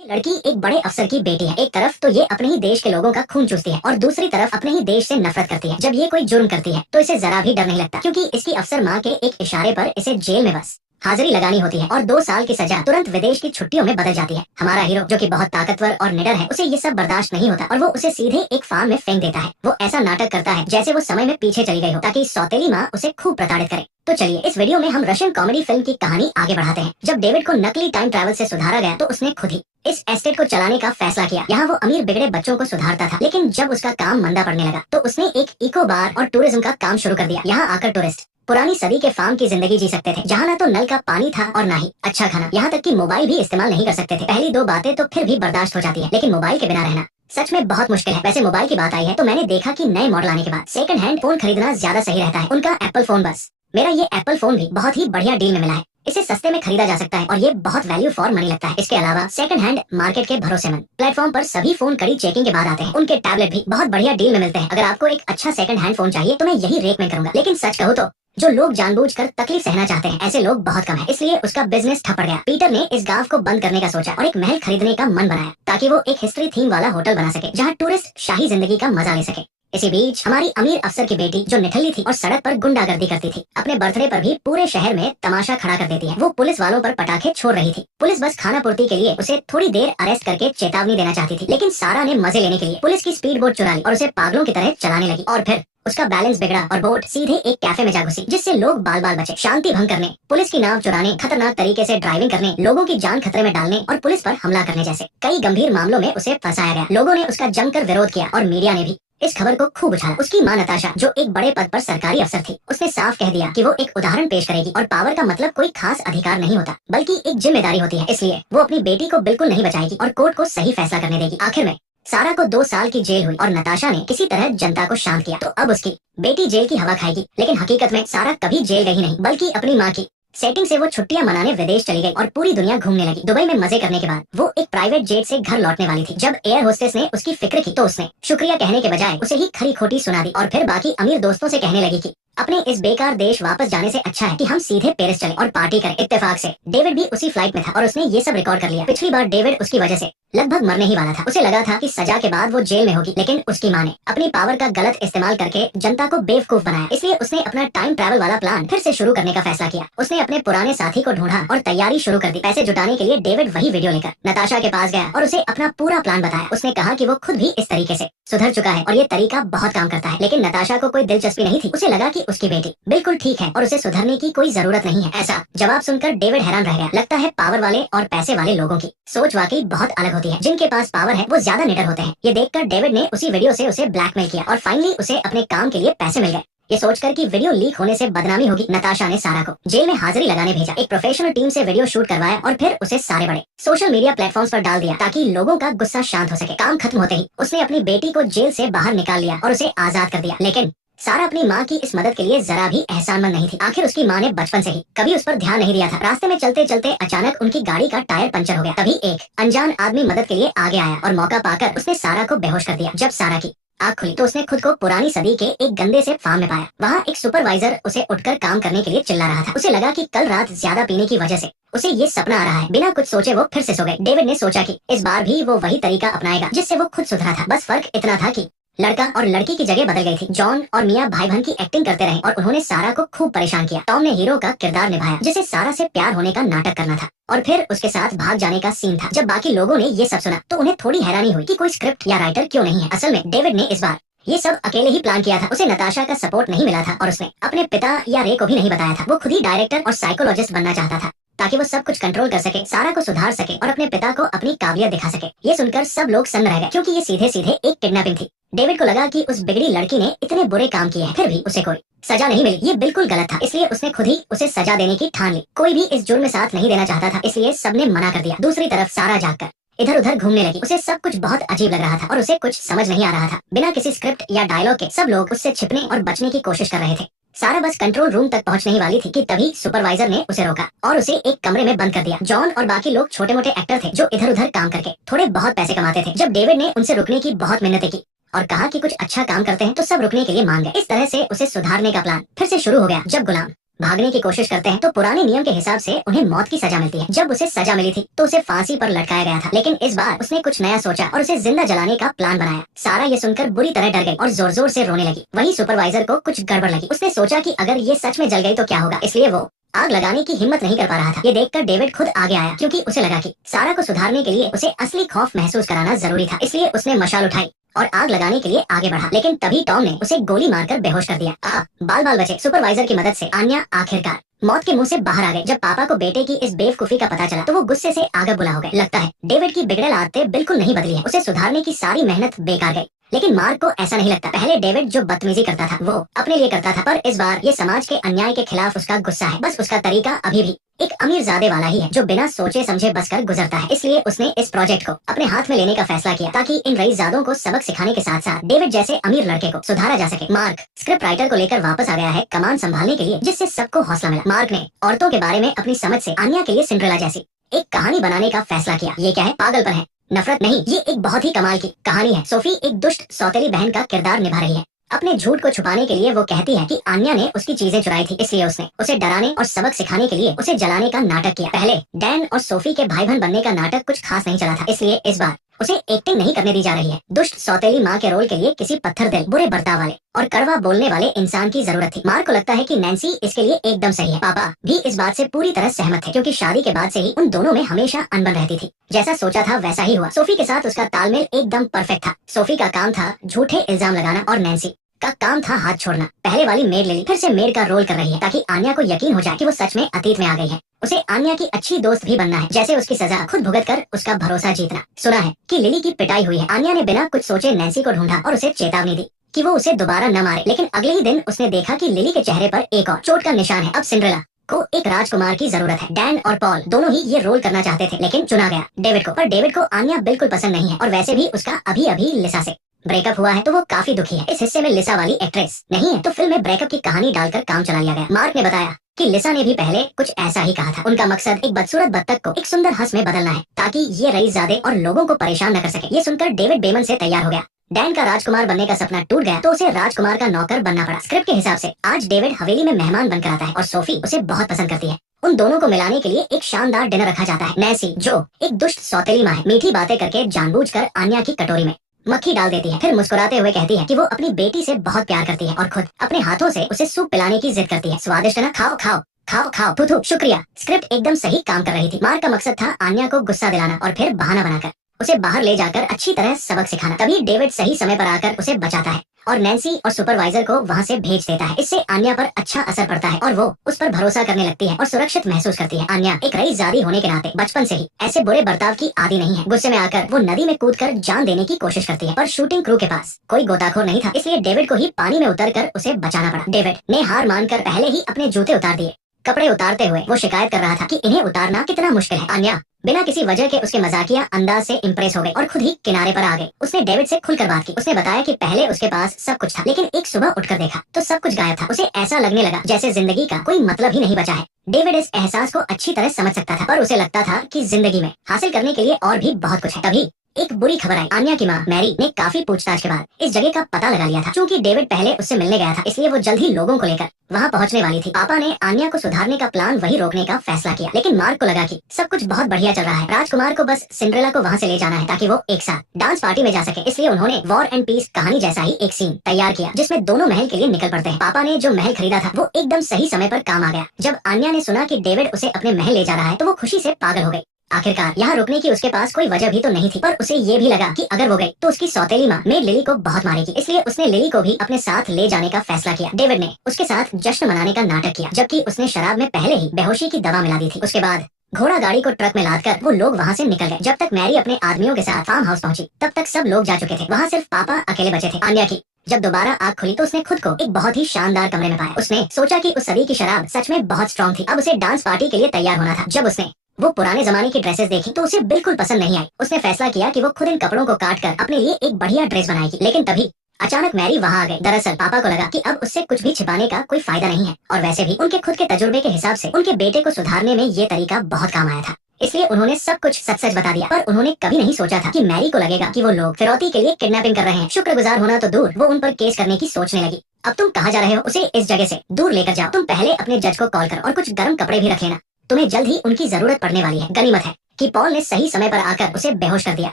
ये लड़की एक बड़े अफसर की बेटी है। एक तरफ तो ये अपने ही देश के लोगों का खून चूसती है और दूसरी तरफ अपने ही देश से नफरत करती है। जब ये कोई जुर्म करती है तो इसे जरा भी डर नहीं लगता, क्योंकि इसकी अफसर माँ के एक इशारे पर इसे जेल में बस हाजिरी लगानी होती है और 2 साल की सजा तुरंत विदेश की छुट्टियों में बदल जाती है। हमारा हीरो, जो कि बहुत ताकतवर और निडर है, उसे ये सब बर्दाश्त नहीं होता और वो उसे सीधे एक फार्म में फेंक देता है। वो ऐसा नाटक करता है जैसे वो समय में पीछे चली गई हो, ताकि सौतेली माँ उसे खूब प्रताड़ित करे। तो चलिए इस वीडियो में हम रशियन कॉमेडी फिल्म की कहानी आगे बढ़ाते हैं। जब डेविड को नकली टाइम ट्रैवल से सुधारा गया तो उसने खुद ही इस एस्टेट को चलाने का फैसला किया। यहाँ वो अमीर बिगड़े बच्चों को सुधारता था, लेकिन जब उसका काम मंदा पड़ने लगा तो उसने एक इको बार और टूरिज्म का काम शुरू कर दिया। यहाँ आकर टूरिस्ट पुरानी सदी के फार्म की जिंदगी जी सकते थे, जहाँ ना तो नल का पानी था और ना ही अच्छा खाना, यहाँ तक कि मोबाइल भी इस्तेमाल नहीं कर सकते थे। पहली 2 बातें तो फिर भी बर्दाश्त हो जाती है, लेकिन मोबाइल के बिना रहना सच में बहुत मुश्किल है। वैसे मोबाइल की बात आई है तो मैंने देखा कि नए मॉडल आने के बाद सेकंड हैंड फोन खरीदना ज्यादा सही रहता है। उनका एप्पल फोन बस मेरा ये एप्पल फोन भी बहुत ही बढ़िया डील में मिला है। इसे सस्ते में खरीदा जा सकता है और ये बहुत वैल्यू फॉर मनी लगता है। इसके अलावा सेकंड हैंड मार्केट के भरोसेमंद प्लेटफॉर्म पर सभी फोन कड़ी चेकिंग के बाद आते हैं। उनके टैबलेट भी बहुत बढ़िया डील में मिलते हैं। अगर आपको एक अच्छा सेकंड हैंड फोन चाहिए तो मैं यही रेकमेंड करूंगा। लेकिन सच कहूँ तो जो लोग जानबूझकर तकलीफ सहना चाहते हैं, ऐसे लोग बहुत कम हैं। इसलिए उसका बिजनेस ठप पड़ गया। पीटर ने इस गांव को बंद करने का सोचा और एक महल खरीदने का मन बनाया, ताकि वो एक हिस्ट्री थीम वाला होटल बना सके, जहाँ टूरिस्ट शाही जिंदगी का मजा ले सके। इसी बीच हमारी अमीर अफसर की बेटी, जो निठल्ली थी और सड़क पर गुंडागर्दी करती थी, अपने बर्थडे पर भी पूरे शहर में तमाशा खड़ा कर देती है। वो पुलिस वालों पर पटाखे छोड़ रही थी। पुलिस बस खाना पूर्ति के लिए उसे थोड़ी देर अरेस्ट करके चेतावनी देना चाहती थी, लेकिन सारा ने मजे लेने के लिए पुलिस की स्पीड बोट चुरा ली और उसे पागलों की तरह चलाने लगी। और फिर उसका बैलेंस बिगड़ा और बोट सीधे एक कैफे में जा घुसी, जिससे लोग बाल बाल बचे। शांति भंग करने, पुलिस की नाव चुराने, खतरनाक तरीके से ड्राइविंग करने, लोगों की जान खतरे में डालने और पुलिस पर हमला करने जैसे कई गंभीर मामलों में उसे फंसाया गया। लोगों ने उसका जमकर विरोध किया और मीडिया ने भी इस खबर को खूब उछाला। उसकी मां नताशा, जो एक बड़े पद पर सरकारी अफसर थी, उसने साफ कह दिया कि वो एक उदाहरण पेश करेगी और पावर का मतलब कोई खास अधिकार नहीं होता, बल्कि एक जिम्मेदारी होती है। इसलिए वो अपनी बेटी को बिल्कुल नहीं बचाएगी और कोर्ट को सही फैसला करने देगी। आखिर में सारा को 2 साल की जेल हुई और नताशा ने किसी तरह जनता को शांत किया। तो अब उसकी बेटी जेल की हवा खाएगी। लेकिन हकीकत में सारा कभी जेल गई नहीं, बल्कि अपनी माँ की सेटिंग से वो छुट्टियां मनाने विदेश चली गई और पूरी दुनिया घूमने लगी। दुबई में मजे करने के बाद वो एक प्राइवेट जेट से घर लौटने वाली थी। जब एयर होस्टेस ने उसकी फिक्र की तो उसने शुक्रिया कहने के बजाय उसे ही खरी खोटी सुना दी और फिर बाकी अमीर दोस्तों से कहने लगी कि अपने इस बेकार देश वापस जाने से अच्छा है कि हम सीधे पेरिस चले और पार्टी करें। इत्तेफाक से डेविड भी उसी फ्लाइट में था और उसने ये सब रिकॉर्ड कर लिया। पिछली बार डेविड उसकी वजह से लगभग मरने ही वाला था। उसे लगा था कि सजा के बाद वो जेल में होगी, लेकिन उसकी माँ ने अपनी पावर का गलत इस्तेमाल करके जनता को बेवकूफ बनाया। इसलिए उसने अपना टाइम ट्रैवल वाला प्लान फिर से शुरू करने का फैसला किया। उसने अपने पुराने साथी को ढूंढा और तैयारी शुरू कर दी। पैसे जुटाने के लिए डेविड वही वीडियो लेकर नताशा के पास गया और उसे अपना पूरा प्लान बताया। उसने कहा कि वो खुद भी इस तरीके से सुधर चुका है और ये तरीका बहुत काम करता है। लेकिन नताशा को कोई दिलचस्पी नहीं थी। उसे लगा कि उसकी बेटी बिल्कुल ठीक है और उसे सुधरने की कोई जरूरत नहीं है। ऐसा जवाब सुनकर डेविड हैरान रह गया। लगता है पावर वाले और पैसे वाले लोगों की सोच वाकई बहुत अलग होती है। जिनके पास पावर है वो ज्यादा निडर होते हैं। ये देखकर डेविड ने उसी वीडियो से उसे ब्लैकमेल किया और फाइनली उसे अपने काम के लिए पैसे मिल गए। ये सोचकर कि वीडियो लीक होने से बदनामी होगी, नताशा ने सारा को जेल में हाजिरी लगाने भेजा। एक प्रोफेशनल टीम से वीडियो शूट करवाया और फिर उसे सारे बड़े सोशल मीडिया प्लेटफॉर्म्स पर डाल दिया, ताकि लोगों का गुस्सा शांत हो सके। काम खत्म होते ही उसने अपनी बेटी को जेल से बाहर निकाल लिया और उसे आजाद कर दिया। लेकिन सारा अपनी माँ की इस मदद के लिए जरा भी एहसानमंद नहीं थी। आखिर उसकी माँ ने बचपन से ही कभी उस पर ध्यान नहीं दिया था। रास्ते में चलते चलते अचानक उनकी गाड़ी का टायर पंचर हो गया। तभी एक अनजान आदमी मदद के लिए आगे आया और मौका पाकर उसने सारा को बेहोश कर दिया। जब सारा की आँख खुली तो उसने खुद को पुरानी सदी के एक गंदे से फार्म में पाया। वहाँ एक सुपरवाइजर उसे उठकर काम करने के लिए चिल्ला रहा था। उसे लगा कि कल रात ज्यादा पीने की वजह से उसे ये सपना आ रहा है। बिना कुछ सोचे वो फिर से सो गए। डेविड ने सोचा कि इस बार भी वो वही तरीका अपनाएगा जिससे वो खुद सुधरा था। बस फर्क इतना था कि लड़का और लड़की की जगह बदल गई थी। जॉन और मिया भाई बहन की एक्टिंग करते रहे और उन्होंने सारा को खूब परेशान किया। टॉम ने हीरो का किरदार निभाया, जिसे सारा से प्यार होने का नाटक करना था और फिर उसके साथ भाग जाने का सीन था। जब बाकी लोगों ने ये सब सुना तो उन्हें थोड़ी हैरानी हुई कि कोई स्क्रिप्ट या राइटर क्यों नहीं है। असल में डेविड ने इस बार ये सब अकेले ही प्लान किया था। उसे नताशा का सपोर्ट नहीं मिला था और उसने अपने पिता या रे को भी नहीं बताया था। वो खुद ही डायरेक्टर और साइकोलॉजिस्ट बनना चाहता था, ताकि वो सब कुछ कंट्रोल कर सके, सारा को सुधार सके और अपने पिता को अपनी काबिलियत दिखा सके। ये सुनकर सब लोग सन्न रह गए, क्योंकि ये सीधे सीधे एक किडनैपिंग थी। डेविड को लगा कि उस बिगड़ी लड़की ने इतने बुरे काम किए हैं, फिर भी उसे कोई सजा नहीं मिली। ये बिल्कुल गलत था, इसलिए उसने खुद ही उसे सजा देने की ठान ली। कोई भी इस जुर्म में साथ नहीं देना चाहता था, इसलिए सबने मना कर दिया। दूसरी तरफ सारा जागकर इधर उधर घूमने लगी। उसे सब कुछ बहुत अजीब लग रहा था और उसे कुछ समझ नहीं आ रहा था। बिना किसी स्क्रिप्ट या डायलॉग के सब लोग उससे छिपने और बचने की कोशिश कर रहे थे। सारा बस कंट्रोल रूम तक पहुंचने ही वाली थी कि तभी सुपरवाइजर ने उसे रोका और उसे एक कमरे में बंद कर दिया। जॉन और बाकी लोग छोटे मोटे एक्टर थे जो इधर उधर काम करके थोड़े बहुत पैसे कमाते थे। जब डेविड ने उनसे रुकने की बहुत मिन्नतें की और कहा कि कुछ अच्छा काम करते हैं तो सब रुकने के लिए मान गए। इस तरह से उसे सुधारने का प्लान फिर से शुरू हो गया। जब गुलाम भागने की कोशिश करते हैं तो पुराने नियम के हिसाब से उन्हें मौत की सजा मिलती है। जब उसे सजा मिली थी तो उसे फांसी पर लटकाया गया था, लेकिन इस बार उसने कुछ नया सोचा और उसे जिंदा जलाने का प्लान बनाया। सारा ये सुनकर बुरी तरह डर गई और जोर जोर से रोने लगी। वहीं सुपरवाइजर को कुछ गड़बड़ लगी। उसने सोचा कि अगर ये सच में जल गई तो क्या होगा, इसलिए वो आग लगाने की हिम्मत नहीं कर पा रहा था। ये देखकर डेविड खुद आगे आया, क्योंकि उसे लगा कि सारा को सुधारने के लिए उसे असली खौफ महसूस कराना जरूरी था। इसलिए उसने मशाल उठाई और आग लगाने के लिए आगे बढ़ा, लेकिन तभी टॉम ने उसे गोली मारकर बेहोश कर दिया। बाल बाल बचे। सुपरवाइजर की मदद से आन्या आखिरकार मौत के मुंह से बाहर आ गए। जब पापा को बेटे की इस बेवकूफी का पता चला तो वो गुस्से से आग बुला हो गए। लगता है डेविड की बिगड़ैल आदतें बिल्कुल नहीं बदली है। उसे सुधारने की सारी मेहनत बेकार गई। लेकिन मार्क को ऐसा नहीं लगता। पहले डेविड जो बदतमीजी करता था वो अपने लिए करता था, पर इस बार ये समाज के अन्याय के खिलाफ उसका गुस्सा है। बस उसका तरीका अभी भी एक अमीरजादे वाला ही है, जो बिना सोचे समझे बसकर गुजरता है। इसलिए उसने इस प्रोजेक्ट को अपने हाथ में लेने का फैसला किया, ताकि इन रईसजादों को सबक सिखाने के साथ साथ डेविड जैसे अमीर लड़के को सुधारा जा सके। मार्क स्क्रिप्ट राइटर को लेकर वापस आ गया है कमान संभालने के लिए, जिससे सबको हौसला मिला। मार्क ने औरतों के बारे में अपनी समझ से आन्या के लिए सिंड्रेला जैसी एक कहानी बनाने का फैसला किया। ये क्या है? पागलपन है, नफरत नहीं। ये एक बहुत ही कमाल की कहानी है। सोफी एक दुष्ट सौतेली बहन का किरदार निभा रही है। अपने झूठ को छुपाने के लिए वो कहती है कि आन्या ने उसकी चीजें चुराई थी, इसलिए उसने उसे डराने और सबक सिखाने के लिए उसे जलाने का नाटक किया। पहले डैन और सोफी के भाई बहन बनने का नाटक कुछ खास नहीं चला था, इसलिए इस बार उसे एक्टिंग नहीं करने दी जा रही है। दुष्ट सौतेली माँ के रोल के लिए किसी पत्थर दिल, बुरे बर्ताव वाले और कड़वा बोलने वाले इंसान की जरूरत थी। मार्क को लगता है कि नैन्सी इसके लिए एकदम सही है। पापा भी इस बात से पूरी तरह सहमत थे, क्योंकि शादी के बाद से ही उन दोनों में हमेशा अनबन रहती थी। जैसा सोचा था वैसा ही हुआ। सोफी के साथ उसका तालमेल एकदम परफेक्ट था। सोफी का काम था झूठे इल्जाम लगाना और नैन्सी का काम था हाथ छोड़ना। पहले वाली मेड लिली फिर से मेड का रोल कर रही है, ताकि आन्या को यकीन हो जाए कि वो सच में अतीत में आ गई है। उसे आन्या की अच्छी दोस्त भी बनना है, जैसे उसकी सजा खुद भुगत कर उसका भरोसा जीतना। सुना है कि लिली की पिटाई हुई है। आन्या ने बिना कुछ सोचे नैन्सी को ढूंढा और उसे चेतावनी दी कि वो उसे दोबारा न मारे, लेकिन अगले ही दिन उसने देखा कि लिली के चेहरे पर एक और चोट का निशान है। अब सिंड्रेला को एक राजकुमार की जरूरत है। डैन और पॉल दोनों ही ये रोल करना चाहते थे, लेकिन चुना गया डेविड को। पर डेविड को आन्या बिल्कुल पसंद नहीं है, और वैसे भी उसका अभी अभी लिसा से ब्रेकअप हुआ है, तो वो काफी दुखी है। इस हिस्से में लिसा वाली एक्ट्रेस नहीं है, तो फिल्म में ब्रेकअप की कहानी डालकर काम चला लिया गया। मार्क ने बताया कि लिसा ने भी पहले कुछ ऐसा ही कहा था। उनका मकसद एक बदसूरत बत्तख को एक सुंदर हंस में बदलना है, ताकि ये रईसजादे और लोगों को परेशान न कर सके। ये सुनकर डेविड बेमन से तैयार हो गया। डैन का राजकुमार बनने का सपना टूट गया, तो उसे राजकुमार का नौकर बनना पड़ा। स्क्रिप्ट के हिसाब से आज डेविड हवेली में मेहमान बनकर आता है और सोफी उसे बहुत पसंद करती है। उन दोनों को मिलाने के लिए एक शानदार डिनर रखा जाता है। नैन्सी जो एक दुष्ट सौतेली माँ है, मीठी बातें करके जानबूझकर आन्या की कटोरी में मक्खी डाल देती है। फिर मुस्कुराते हुए कहती है कि वो अपनी बेटी से बहुत प्यार करती है और खुद अपने हाथों से उसे सूप पिलाने की जिद करती है। स्वादिष्ट है ना? खाओ खाओ खाओ खाओ। थू थू। शुक्रिया। स्क्रिप्ट एकदम सही काम कर रही थी। मार्क का मकसद था आन्या को गुस्सा दिलाना और फिर बहाना बनाकर उसे बाहर ले जाकर अच्छी तरह सबक सिखाना। तभी डेविड सही समय पर आकर उसे बचाता है और नैन्सी और सुपरवाइजर को वहाँ से भेज देता है। इससे आन्या पर अच्छा असर पड़ता है और वो उस पर भरोसा करने लगती है और सुरक्षित महसूस करती है। आन्या एक रईसजादी होने के नाते बचपन से ही ऐसे बुरे बर्ताव की आदी नहीं है। गुस्से में आकर वो नदी में कूदकर जान देने की कोशिश करती है, पर शूटिंग क्रू के पास कोई गोताखोर नहीं था, इसलिए डेविड को ही पानी में उतरकर उसे बचाना पड़ा। डेविड ने हार मानकर पहले ही अपने जूते उतार दिए। कपड़े उतारते हुए वो शिकायत कर रहा था कि इन्हें उतारना कितना मुश्किल है। आन्या बिना किसी वजह के उसके मजाकिया अंदाज से इम्प्रेस हो गई और खुद ही किनारे पर आ गई। उसने डेविड से खुलकर बात की। उसने बताया कि पहले उसके पास सब कुछ था, लेकिन एक सुबह उठकर देखा तो सब कुछ गायब था। उसे ऐसा लगने लगा जैसे जिंदगी का कोई मतलब ही नहीं बचा है। डेविड इस एहसास को अच्छी तरह समझ सकता था, पर उसे लगता था कि जिंदगी में हासिल करने के लिए और भी बहुत कुछ है। तभी एक बुरी खबर आई। आन्या की माँ मैरी ने काफी पूछताछ के बाद इस जगह का पता लगा लिया था। चूंकि डेविड पहले उससे मिलने गया था, इसलिए वो जल्द ही लोगों को लेकर वहाँ पहुँचने वाली थी। पापा ने आन्या को सुधारने का प्लान वही रोकने का फैसला किया, लेकिन मार्क को लगा कि सब कुछ बहुत बढ़िया चल रहा है। राजकुमार को बस सिंड्रेला को वहाँ से ले जाना है, ताकि वो एक साथ डांस पार्टी में जा सके। इसलिए उन्होंने वॉर एंड पीस कहानी जैसा ही एक सीन तैयार किया, जिसमें दोनों महल के लिए निकल पड़ते हैं। पापा ने जो महल खरीदा था वो एकदम सही समय पर काम आ गया। जब आन्या ने सुना कि डेविड उसे अपने महल ले जा रहा है, तो वो खुशी से पागल हो गई। आखिरकार यहाँ रुकने की उसके पास कोई वजह भी तो नहीं थी, पर उसे ये भी लगा कि अगर वो गई तो उसकी सौतेली माँ मेड लिली को बहुत मारेगी। इसलिए उसने लिली को भी अपने साथ ले जाने का फैसला किया। डेविड ने उसके साथ जश्न मनाने का नाटक किया, जबकि उसने शराब में पहले ही बेहोशी की दवा मिला दी थी। उसके बाद घोड़ा गाड़ी को ट्रक में लादकर वो लोग वहाँ से निकल गए। जब तक मैरी अपने आदमियों के साथ फार्म हाउस पहुंची, तब तक सब लोग जा चुके थे। वहाँ सिर्फ पापा अकेले बचे थे। आन्या की जब दोबारा आँख खुली तो उसने खुद को एक बहुत ही शानदार कमरे में पाया। उसने सोचा कि उस सदी की शराब सच में बहुत स्ट्रॉन्ग थी। अब उसे डांस पार्टी के लिए तैयार होना था। जब उसने वो पुराने जमाने की ड्रेसेस देखी तो उसे बिल्कुल पसंद नहीं आई। उसने फैसला किया कि वो खुद इन कपड़ों को काट कर अपने लिए एक बढ़िया ड्रेस बनाएगी। लेकिन तभी अचानक मैरी वहाँ आ गई। दरअसल पापा को लगा कि अब उससे कुछ भी छिपाने का कोई फायदा नहीं है, और वैसे भी उनके खुद के तजुर्बे के हिसाब से उनके बेटे को सुधारने में ये तरीका बहुत काम आया था। इसलिए उन्होंने सब कुछ सच सच बता दिया। पर उन्होंने कभी नहीं सोचा था कि मैरी को लगेगा कि वो लोग फिरौती के लिए किडनैपिंग कर रहे हैं। शुक्रगुजार होना तो दूर, वो उन पर केस करने की सोचने लगी। अब तुम कहाँ जा रहे हो? उसे इस जगह से दूर लेकर जाओ। तुम पहले अपने जज को कॉल करो और कुछ गर्म कपड़े भी रख लेना, तुम्हें जल्द ही उनकी जरूरत पड़ने वाली है। गनीमत है कि पॉल ने सही समय पर आकर उसे बेहोश कर दिया।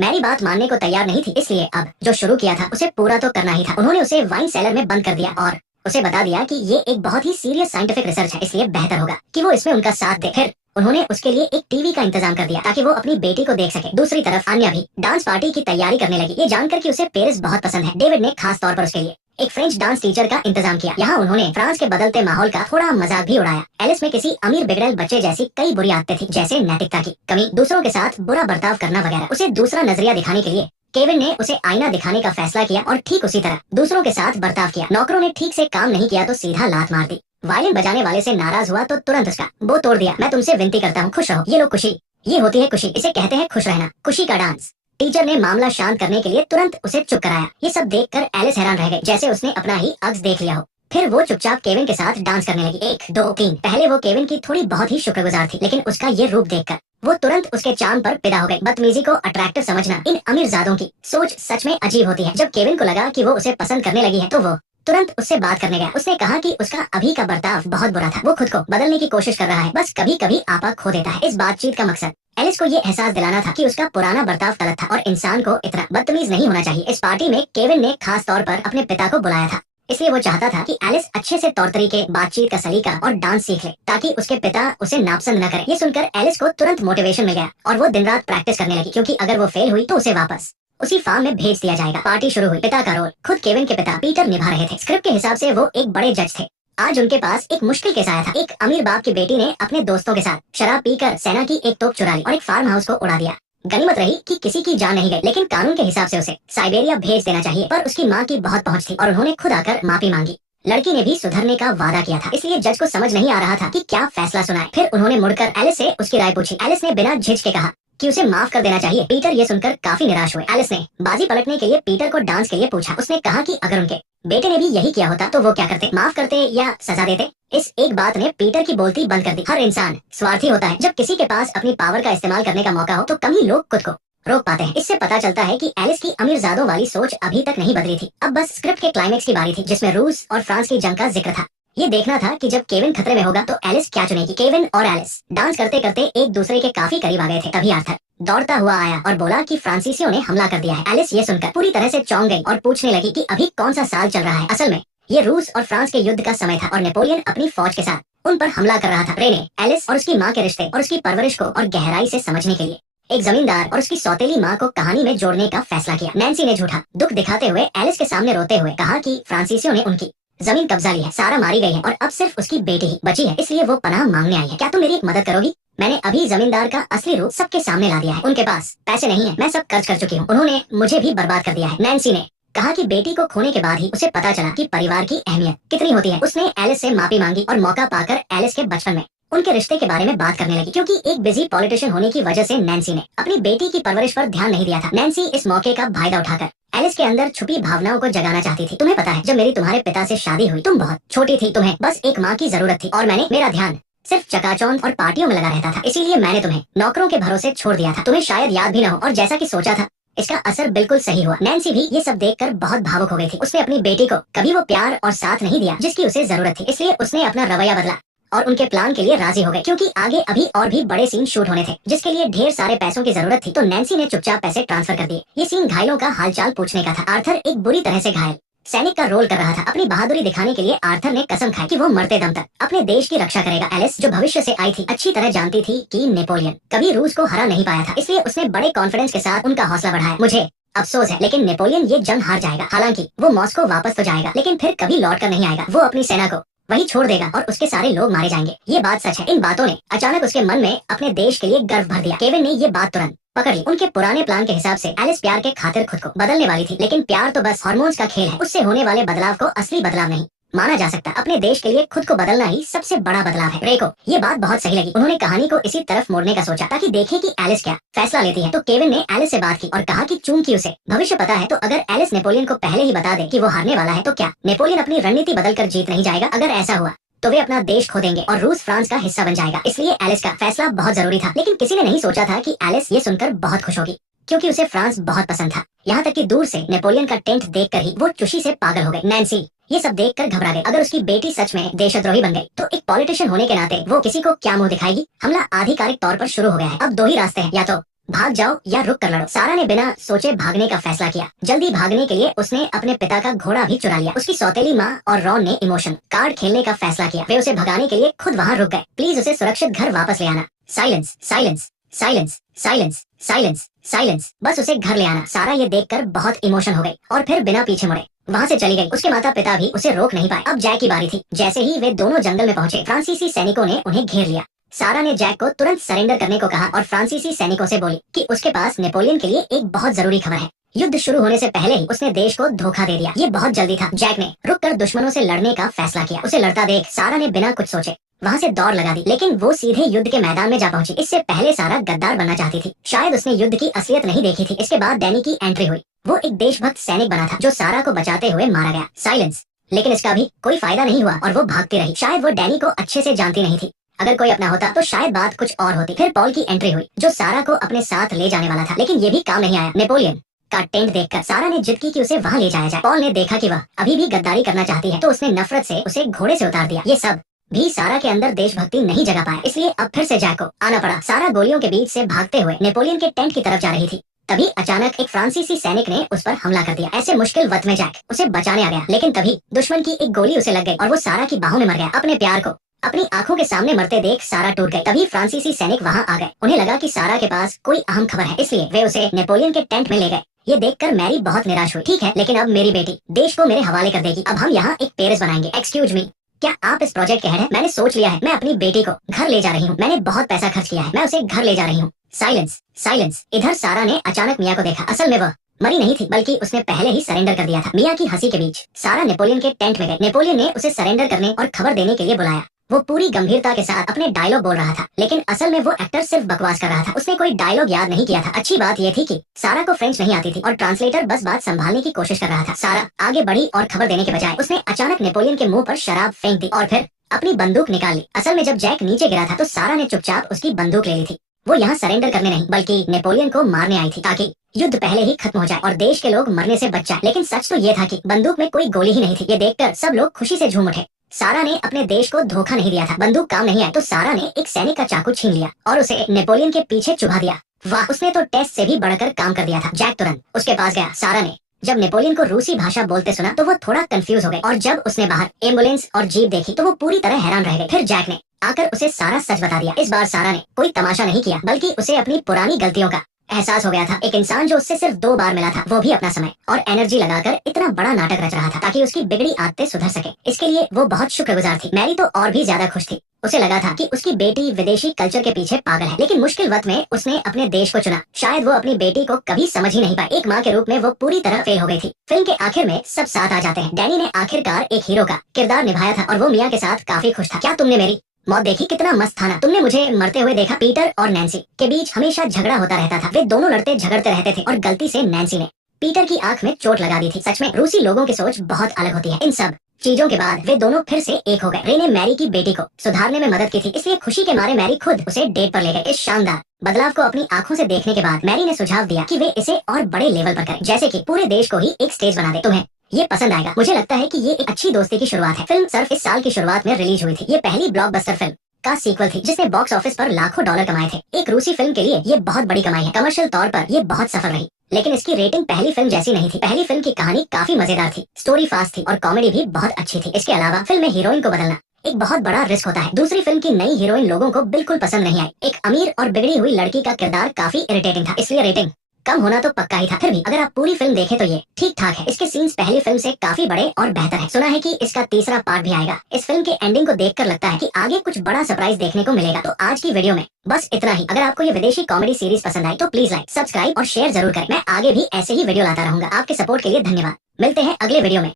मैरी बात मानने को तैयार नहीं थी, इसलिए अब जो शुरू किया था उसे पूरा तो करना ही था। उन्होंने उसे वाइन सेलर में बंद कर दिया और उसे बता दिया कि ये एक बहुत ही सीरियस साइंटिफिक रिसर्च है, इसलिए बेहतर होगा कि वो इसमें उनका साथ दे। फिर उन्होंने उसके लिए एक टीवी का इंतजाम कर दिया ताकि वो अपनी बेटी को देख सके। दूसरी तरफ अन्य भी डांस पार्टी की तैयारी करने लगी। ये जानकर कि उसे पेरिस बहुत पसंद है, डेविड ने खास तौर पर उसके लिए एक फ्रेंच डांस टीचर का इंतजाम किया। यहाँ उन्होंने फ्रांस के बदलते माहौल का थोड़ा मजाक भी उड़ाया। एलिस में किसी अमीर बिगड़ैल बच्चे जैसी कई बुरी आदतें थी, जैसे नैतिकता की कमी, दूसरों के साथ बुरा बर्ताव करना वगैरह। उसे दूसरा नजरिया दिखाने के लिए केविन ने उसे आईना दिखाने का फैसला किया और ठीक उसी तरह दूसरों के साथ बर्ताव किया। नौकरों ने ठीक से काम नहीं किया तो सीधा लात मार दी। वायलिन बजाने वाले से नाराज हुआ तो तुरंत उसका वो तोड़ दिया। मैं तुमसे विनती करता हूँ, खुश रहो। ये लो खुशी, ये होती है खुशी, इसे कहते हैं खुश रहना, खुशी का डांस। टीचर ने मामला शांत करने के लिए तुरंत उसे चुप कराया। ये सब देखकर एलिस हैरान रह गई, जैसे उसने अपना ही अक्स देख लिया हो। फिर वो चुपचाप केविन के साथ डांस करने लगी। 1 2 3। पहले वो केविन की थोड़ी बहुत ही शुक्रगुजार थी, लेकिन उसका ये रूप देखकर वो तुरंत उसके चार्म पर फिदा हो गई। बदतमीजी को अट्रैक्टिव समझना इन अमीरजादों की सोच सच में अजीब होती है। जब केविन को लगा कि वो उसे पसंद करने लगी है तो वो तुरंत उससे बात करने गया। उसने कहा कि उसका अभी का बर्ताव बहुत बुरा था, वो खुद को बदलने की कोशिश कर रहा है, बस कभी कभी आपा खो देता है। इस बातचीत का मकसद एलिस को ये एहसास दिलाना था कि उसका पुराना बर्ताव गलत था और इंसान को इतना बदतमीज नहीं होना चाहिए। इस पार्टी में केविन ने खास तौर पर अपने पिता को बुलाया था, इसलिए वो चाहता था कि एलिस अच्छे से तौर तरीके, बातचीत का सलीका और डांस सीख ले ताकि उसके पिता उसे नापसंद न करे। ये सुनकर एलिस को तुरंत मोटिवेशन मिल गया और वो दिन रात प्रैक्टिस करने लगी, क्योंकि अगर वो फेल हुई तो उसे वापस उसी फार्म में भेज दिया जाएगा। पार्टी शुरू हुई। पिता का रोल खुद केविन के पिता पीटर निभा रहे थे। स्क्रिप्ट के हिसाब से वो एक बड़े जज थे। आज उनके पास एक मुश्किल केस आया था। एक अमीर बाप की बेटी ने अपने दोस्तों के साथ शराब पीकर सेना की एक तोप चुरा ली और एक फार्म हाउस को उड़ा दिया। गनीमत रही कि किसी की जान नहीं गई, लेकिन कानून के हिसाब से उसे साइबेरिया भेज देना चाहिए। पर उसकी माँ की बहुत पहुंच थी और उन्होंने खुद आकर माफी मांगी। लड़की ने भी सुधरने का वादा किया था, इसलिए जज को समझ नहीं आ रहा था कि क्या फैसला सुनाए। फिर उन्होंने मुड़कर एलिस से उसकी राय पूछी। एलिस ने बिना झिझक के कहा कि उसे माफ कर देना चाहिए। पीटर ये सुनकर काफी निराश हुए। एलिस ने बाजी पलटने के लिए पीटर को डांस के लिए पूछा। उसने कहा कि अगर उनके बेटे ने भी यही किया होता तो वो क्या करते, माफ करते या सजा देते? इस एक बात ने पीटर की बोलती बंद कर दी। हर इंसान स्वार्थी होता है। जब किसी के पास अपनी पावर का इस्तेमाल करने का मौका हो तो कम ही लोग खुद को रोक पाते हैं। इससे पता चलता है कि एलिस की अमीरजादों वाली सोच अभी तक नहीं बदली थी। अब बस स्क्रिप्ट के क्लाइमेक्स की बारी थी, जिसमें रूस और फ्रांस की जंग का जिक्र था। ये देखना था कि जब केविन खतरे में होगा तो एलिस क्या चुनेगी। केविन और एलिस डांस करते करते एक दूसरे के काफी करीब आ गए थे। तभी आर्थर दौड़ता हुआ आया और बोला कि फ्रांसीसियों ने हमला कर दिया है। एलिस ये सुनकर पूरी तरह से चौंक गई और पूछने लगी कि अभी कौन सा साल चल रहा है। असल में ये रूस और फ्रांस के युद्ध का समय था और नेपोलियन अपनी फौज के साथ उन पर हमला कर रहा था। रे ने एलिस और उसकी माँ के रिश्ते और उसकी परवरिश को और गहराई से समझने के लिए एक जमींदार और उसकी सौतेली माँ को कहानी में जोड़ने का फैसला किया। नैन्सी ने झूठा दुख दिखाते हुए एलिस के सामने रोते हुए कहा कि फ्रांसीसियों ने उनकी जमीन कब्जा ली है, सारा मारी गई है और अब सिर्फ उसकी बेटी ही बची है, इसलिए वो पनाह मांगने आई है। क्या तुम मेरी एक मदद करोगी? मैंने अभी जमींदार का असली रूप सबके सामने ला दिया है। उनके पास पैसे नहीं है, मैं सब खर्च कर चुकी हूँ, उन्होंने मुझे भी बर्बाद कर दिया है। नैन्सी ने कहा कि बेटी को खोने के बाद ही उसे पता चला कि परिवार की अहमियत कितनी होती है। उसने एलिस से माफी मांगी और मौका पाकर एलिस के बचपन में उनके रिश्ते के बारे में बात करने लगी, क्योंकि एक बिजी पॉलिटिशियन होने की वजह से नैन्सी ने अपनी बेटी की परवरिश पर ध्यान नहीं दिया था। नैन्सी इस मौके का फायदा उठाकर एलिस के अंदर छुपी भावनाओं को जगाना चाहती थी। तुम्हें पता है, जब मेरी तुम्हारे पिता से शादी हुई तुम बहुत छोटी थी, तुम्हें बस एक माँ की जरूरत थी और मेरा ध्यान सिर्फ चकाचौंध और पार्टियों में लगा रहता था, इसीलिए मैंने तुम्हें नौकरों के भरोसे छोड़ दिया था। तुम्हें शायद याद भी न हो और जैसा कि सोचा था इसका असर बिल्कुल सही हुआ। नैन्सी भी ये सब देखकर बहुत भावुक हो गई थी। उसने अपनी बेटी को कभी वो प्यार और साथ नहीं दिया जिसकी उसे जरूरत थी, इसलिए उसने अपना रवैया बदला और उनके प्लान के लिए राजी हो गए, क्योंकि आगे अभी और भी बड़े सीन शूट होने थे जिसके लिए ढेर सारे पैसों की जरूरत थी। तो नैन्सी ने चुपचाप पैसे ट्रांसफर कर दिए। ये सीन घायलों का हालचाल पूछने का था। आर्थर एक बुरी तरह से घायल सैनिक का रोल कर रहा था। अपनी बहादुरी दिखाने के लिए आर्थर ने कसम खाई कि वो मरते दम तक अपने देश की रक्षा करेगा। एलिस जो भविष्य से आई थी अच्छी तरह जानती थी कि नेपोलियन कभी रूस को हरा नहीं पाया था, इसलिए उसने बड़े कॉन्फिडेंस के साथ उनका हौसला बढ़ाया। मुझे अफसोस है लेकिन नेपोलियन ये जंग हार जाएगा। हालांकि वो मॉस्को वापस तो जाएगा लेकिन फिर कभी लौट कर नहीं आएगा। वो अपनी सेना को वही छोड़ देगा और उसके सारे लोग मारे जाएंगे। ये बात सच है। इन बातों ने अचानक उसके मन में अपने देश के लिए गर्व भर दिया। केविन ने ये बात तुरंत पकड़ ली। उनके पुराने प्लान के हिसाब से एलिस प्यार के खातिर खुद को बदलने वाली थी, लेकिन प्यार तो बस हार्मोन्स का खेल है। उससे होने वाले बदलाव को असली बदलाव नहीं माना जा सकता। अपने देश के लिए खुद को बदलना ही सबसे बड़ा बदलाव है। रे को ये बात बहुत सही लगी। उन्होंने कहानी को इसी तरफ मोड़ने का सोचा ताकि देखे कि एलिस क्या फैसला लेती है। तो केविन ने एलिस से बात की और कहा कि चूंकि उसे भविष्य पता है तो अगर एलिस नेपोलियन को पहले ही बता दे कि वो हारने वाला है तो क्या नेपोलियन अपनी रणनीति बदलकर जीत नहीं जाएगा? अगर ऐसा हुआ तो वे अपना देश खो देंगे और रूस फ्रांस का हिस्सा बन जाएगा। इसलिए एलिस का फैसला बहुत जरूरी था। लेकिन किसी ने नहीं सोचा था कि एलिस ये सुनकर बहुत खुश होगी, क्योंकि उसे फ्रांस बहुत पसंद था। यहाँ तक कि दूर से नेपोलियन का टेंट देखकर ही वो खुशी से पागल हो गई। नैन्सी ये सब देखकर घबरा गए। अगर उसकी बेटी सच में देशद्रोही बन गई तो एक पॉलिटिशियन होने के नाते वो किसी को क्या मुंह दिखाएगी। हमला आधिकारिक तौर पर शुरू हो गया है। अब दो ही रास्ते हैं, या तो भाग जाओ या रुक कर लड़ो। सारा ने बिना सोचे भागने का फैसला किया। जल्दी भागने के लिए उसने अपने पिता का घोड़ा भी चुरा लिया। उसकी सौतेली माँ और रॉन ने इमोशन कार्ड खेलने का फैसला किया। वे उसे भगाने के लिए खुद वहाँ रुक गए। प्लीज उसे सुरक्षित घर वापस ले आना। Silence silence silence silence silence silence, बस उसे घर ले आना। सारा ये देखकर बहुत इमोशन हो गई और फिर बिना पीछे मुड़े वहाँ से चली गई। उसके माता पिता भी उसे रोक नहीं पाए। अब जैक की बारी थी। जैसे ही वे दोनों जंगल में पहुंचे, फ्रांसीसी सैनिकों ने उन्हें घेर लिया। सारा ने जैक को तुरंत सरेंडर करने को कहा और फ्रांसीसी सैनिकों से बोली कि उसके पास नेपोलियन के लिए एक बहुत जरूरी खबर है। युद्ध शुरू होने से पहले ही उसने देश को धोखा दे दिया। ये बहुत जल्दी था। जैक ने रुककर दुश्मनों से लड़ने का फैसला किया। उसे लड़ता देख सारा ने बिना कुछ सोचे वहाँ से दौड़ लगा दी, लेकिन वो सीधे युद्ध के मैदान में जा पहुंची। इससे पहले सारा गद्दार बनना चाहती थी। शायद उसने युद्ध की असलियत नहीं देखी थी। इसके बाद डैनी की एंट्री हुई। वो एक देशभक्त सैनिक बना था जो सारा को बचाते हुए मारा गया। साइलेंस, लेकिन इसका भी कोई फायदा नहीं हुआ और वो भागती रही। शायद वो डैनी को अच्छे से जानती नहीं थी। अगर कोई अपना होता तो शायद बात कुछ और होती। फिर पॉल की एंट्री हुई जो सारा को अपने साथ ले जाने वाला था, लेकिन ये भी काम नहीं आया। नेपोलियन का टेंट देखकर सारा ने जिद की कि उसे वहाँ ले जाया जाए। पॉल ने देखा कि वह अभी भी गद्दारी करना चाहती है तो उसने नफरत से उसे घोड़े से उतार दिया। ये सब भी सारा के अंदर देशभक्ति नहीं जगा पाया, इसलिए अब फिर से जैक को आना पड़ा। सारा गोलियों के बीच से भागते हुए नेपोलियन के टेंट की तरफ जा रही थी। तभी अचानक एक फ्रांसीसी सैनिक ने उस पर हमला कर दिया। ऐसे मुश्किल वक्त में जैक उसे बचाने आ गया, लेकिन तभी दुश्मन की एक गोली उसे लग गई और वो सारा की बाहों में मर गया। अपने प्यार को अपनी आंखों के सामने मरते देख सारा टूट गई। तभी फ्रांसीसी सैनिक वहाँ आ गए। उन्हें लगा कि सारा के पास कोई अहम खबर है, इसलिए वे उसे नेपोलियन के टेंट में ले गए। ये देखकर मैरी बहुत निराश हुई। ठीक है, लेकिन अब मेरी बेटी देश को मेरे हवाले कर देगी। अब हम यहाँ एक पेरिस बनाएंगे। एक्सक्यूज मी, क्या आप इस प्रोजेक्ट के हेड हैं? मैंने सोच लिया है, मैं अपनी बेटी को घर ले जा रही हूँ। मैंने बहुत पैसा खर्च किया है, मैं उसे घर ले जा रही हूँ। Silence silence. इधर सारा ने अचानक मिया को देखा। असल में वह मरी नहीं थी, बल्कि उसने पहले ही सरेंडर कर दिया था। मिया की हंसी के बीच सारा नेपोलियन के टेंट में गई। नेपोलियन ने उसे सरेंडर करने और खबर देने के लिए बुलाया। वो पूरी गंभीरता के साथ अपने डायलॉग बोल रहा था, लेकिन असल में वो एक्टर सिर्फ बकवास कर रहा था। उसने कोई डायलॉग याद नहीं किया था। अच्छी बात ये थी कि सारा को फ्रेंच नहीं आती थी और ट्रांसलेटर बस बात संभालने की कोशिश कर रहा था। सारा आगे बढ़ी और खबर देने के बजाय उसने अचानक नेपोलियन के मुंह पर शराब फेंक दी और फिर अपनी बंदूक निकाल ली। असल में जब जैक नीचे गिरा था तो सारा ने चुपचाप उसकी बंदूक ले ली थी। वो यहाँ सरेंडर करने नहीं, बल्कि नेपोलियन को मारने आई थी, ताकि युद्ध पहले ही खत्म हो जाए और देश के लोग मरने से बच जाए। लेकिन सच तो ये था कि बंदूक में कोई गोली ही नहीं थी। ये देखकर सब लोग खुशी से झूम उठे। सारा ने अपने देश को धोखा नहीं दिया था। बंदूक काम नहीं आई तो सारा ने एक सैनिक का चाकू छीन लिया और उसे नेपोलियन के पीछे चुभा दिया। वाह, उसने तो टेस्ट से भी बढ़कर काम कर दिया था। जैक तुरंत उसके पास गया। सारा ने जब नेपोलियन को रूसी भाषा बोलते सुना तो वो थोड़ा कंफ्यूज हो गए और जब उसने बाहर एम्बुलेंस और जीप देखी तो वो पूरी तरह हैरान रह गए। फिर जैक ने आकर उसे सारा सच बता दिया। इस बार सारा ने कोई तमाशा नहीं किया, बल्कि उसे अपनी पुरानी गलतियों का एहसास हो गया था। एक इंसान जो उससे सिर्फ 2 बार मिला था, वो भी अपना समय और एनर्जी लगाकर इतना बड़ा नाटक रच रहा था ताकि उसकी बिगड़ी आदतें सुधर सके। इसके लिए वो बहुत शुक्रगुजार थी। मैरी तो और भी ज्यादा खुश थी। उसे लगा था कि उसकी बेटी विदेशी कल्चर के पीछे पागल है, लेकिन मुश्किल वक्त में उसने अपने देश को चुना। शायद वो अपनी बेटी को कभी समझ ही नहीं पाई। एक माँ के रूप में वो पूरी तरह फेल हो गई थी। फिल्म के आखिर में सब साथ आ जाते हैं। डैनी ने आखिरकार एक हीरो का किरदार निभाया था और वो मिया के साथ काफी खुश था। क्या तुमने मेरी मौत देखी? कितना मस्त था ना? तुमने मुझे मरते हुए देखा? पीटर और नैन्सी के बीच हमेशा झगड़ा होता रहता था। वे दोनों लड़ते झगड़ते रहते थे और गलती से नैन्सी ने पीटर की आंख में चोट लगा दी थी। सच में रूसी लोगों की सोच बहुत अलग होती है। इन सब चीजों के बाद वे दोनों फिर से एक हो गए। रे ने मैरी की बेटी को सुधारने में मदद की थी, इसलिए खुशी के मारे मैरी खुद उसे डेट पर ले गए। इस शानदार बदलाव को अपनी आंखों से देखने के बाद मैरी ने सुझाव दिया कि वे इसे और बड़े लेवल पर करें, जैसे कि पूरे देश को ही एक स्टेज बना दे। तुम्हें ये पसंद आएगा। मुझे लगता है कि ये एक अच्छी दोस्ती की शुरुआत है। फिल्म सिर्फ इस साल की शुरुआत में रिलीज हुई थी। ये पहली ब्लॉकबस्टर फिल्म का सीक्वल थी जिसने बॉक्स ऑफिस पर लाखों डॉलर कमाए थे। एक रूसी फिल्म के लिए ये बहुत बड़ी कमाई है। कमर्शियल तौर पर ये बहुत सफल रही, लेकिन इसकी रेटिंग पहली फिल्म जैसी नहीं थी। पहली फिल्म की कहानी काफी मजेदार थी, स्टोरी फास्ट थी और कॉमेडी भी बहुत अच्छी थी। इसके अलावा फिल्म में हीरोइन को बदलना एक बहुत बड़ा रिस्क होता है। दूसरी फिल्म की नई हीरोइन लोगों को बिल्कुल पसंद नहीं आई। एक अमीर और बिगड़ी हुई लड़की का किरदार काफी इरिटेटिंग था, इसलिए रेटिंग कम होना तो पक्का ही था। फिर भी अगर आप पूरी फिल्म देखें तो ये ठीक ठाक है। इसके सीन्स पहली फिल्म से काफी बड़े और बेहतर है। सुना है कि इसका तीसरा पार्ट भी आएगा। इस फिल्म के एंडिंग को देखकर लगता है कि आगे कुछ बड़ा सरप्राइज देखने को मिलेगा। तो आज की वीडियो में बस इतना ही। अगर आपको ये विदेशी कॉमेडी सीरीज पसंद आई तो प्लीज लाइक, सब्सक्राइब और शेयर जरूर करें। मैं आगे भी ऐसे ही वीडियो लाता रहूंगा। आपके सपोर्ट के लिए धन्यवाद। मिलते हैं अगले वीडियो में।